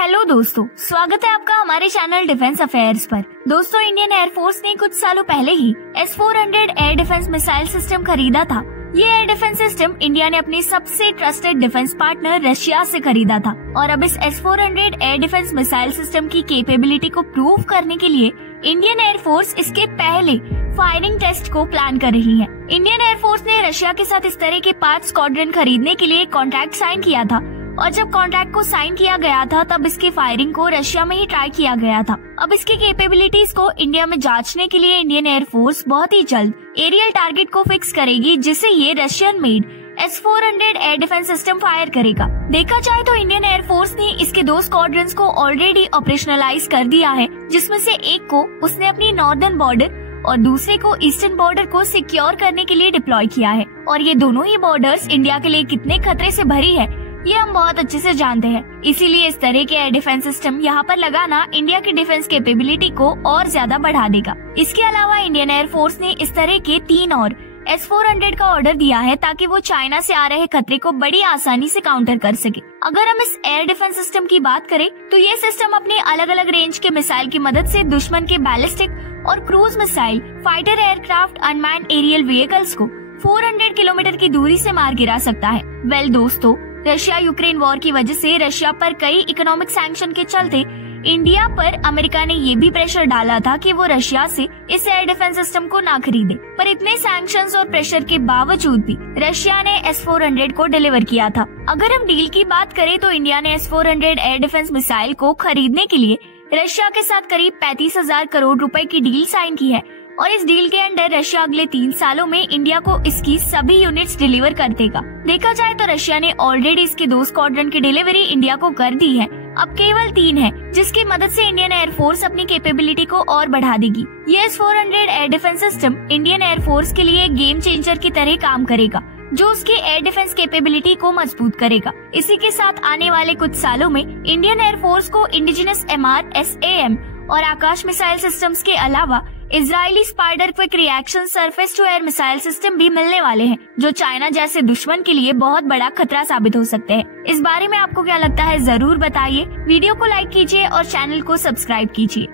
Hello दोस्तों, स्वागत है आपका हमारे चैनल डिफेंस अफेयर्स पर। दोस्तों, इंडियन एयरफोर्स ने कुछ सालों पहले ही S-400 air defence missile system खरीदा था। ये एयर डिफेंस सिस्टम इंडिया ने अपने सबसे ट्रस्टेड डिफेंस पार्टनर रशिया से खरीदा था और अब इस S-400 air defence missile system की कैपेबिलिटी को प्रूव करने के लिए इंडियन एयरफोर्स इसके पहले फायरिंग टेस्ट को प्लान कर रही है। इंडियन एयरफोर्स ने रशिया के साथ इस तरह के 5 स्क्वाड्रन खरीदने के लिए कॉन्ट्रैक्ट साइन किया था और जब कॉन्ट्रैक्ट को साइन किया गया था तब इसकी फायरिंग को रशिया में ही ट्राई किया गया था। अब इसकी कैपेबिलिटीज को इंडिया में जांचने के लिए इंडियन एयरफोर्स बहुत ही जल्द एरियल टारगेट को फिक्स करेगी, जिससे ये Russian made S-400 air defence system fire करेगा। देखा जाए तो इंडियन एयरफोर्स ने इसके 2 स्क्वाड्रंस को ऑलरेडी ऑपरेशनलाइज कर दिया है, जिसमें से एक को उसने अपनी नॉर्दर्न बॉर्डर और दूसरे को ईस्टर्न बॉर्डर को सिक्योर करने के लिए डिप्लॉय किया है। और ये दोनों ही बॉर्डर्स इंडिया के लिए कितने खतरे से भरी है ये हम बहुत अच्छे से जानते हैं। इसीलिए इस तरह के एयर डिफेंस सिस्टम यहाँ पर लगाना इंडिया की डिफेंस कैपेबिलिटी को और ज्यादा बढ़ा देगा। इसके अलावा इंडियन एयरफोर्स ने इस तरह के 3 और S-400 का ऑर्डर दिया है ताकि वो चाइना से आ रहे खतरे को बड़ी आसानी से काउंटर कर सके। अगर हम इस एयर डिफेंस सिस्टम की बात करें तो ये सिस्टम अपने अलग अलग रेंज के मिसाइल की मदद से दुश्मन के बैलिस्टिक और cruise missile, fighter aircraft, unmanned aerial vehicles को 400 किलोमीटर की दूरी से मार गिरा सकता है। दोस्तों, रशिया यूक्रेन वॉर की वजह से रशिया पर कई इकोनॉमिक सैंक्शन के चलते इंडिया पर अमेरिका ने ये भी प्रेशर डाला था कि वो रशिया से इस एयर डिफेंस सिस्टम को ना खरीदे। पर इतने सैंक्शंस और प्रेशर के बावजूद भी रशिया ने S-400 को डिलीवर किया था। अगर हम डील की बात करें तो इंडिया ने S-400 एयर डिफेंस मिसाइल को खरीदने के लिए रशिया के साथ करीब 35,000 करोड़ रुपए की डील साइन की है और इस डील के अंडर रशिया अगले 3 सालों में इंडिया को इसकी सभी यूनिट्स डिलीवर कर देगा। देखा जाए तो रशिया ने ऑलरेडी इसके 2 स्क्वाड्रन की डिलीवरी इंडिया को कर दी है। अब केवल 3 है, जिसकी मदद से इंडियन एयरफोर्स अपनी कैपेबिलिटी को और बढ़ा देगी। ये S-400 air defence system Indian air force के लिए गेम चेंजर की तरह काम करेगा, जो उसके एयर डिफेंस कैपेबिलिटी को मजबूत करेगा। इसी के साथ आने वाले कुछ सालों में इंडियन एयरफोर्स को इंडिजिनस MR-SAM और आकाश मिसाइल सिस्टम्स के अलावा Israeli spider quick reaction surface to air missile system भी मिलने वाले हैं, जो चाइना जैसे दुश्मन के लिए बहुत बड़ा खतरा साबित हो सकते हैं। इस बारे में आपको क्या लगता है, जरूर बताइए। वीडियो को लाइक कीजिए और चैनल को सब्सक्राइब कीजिए।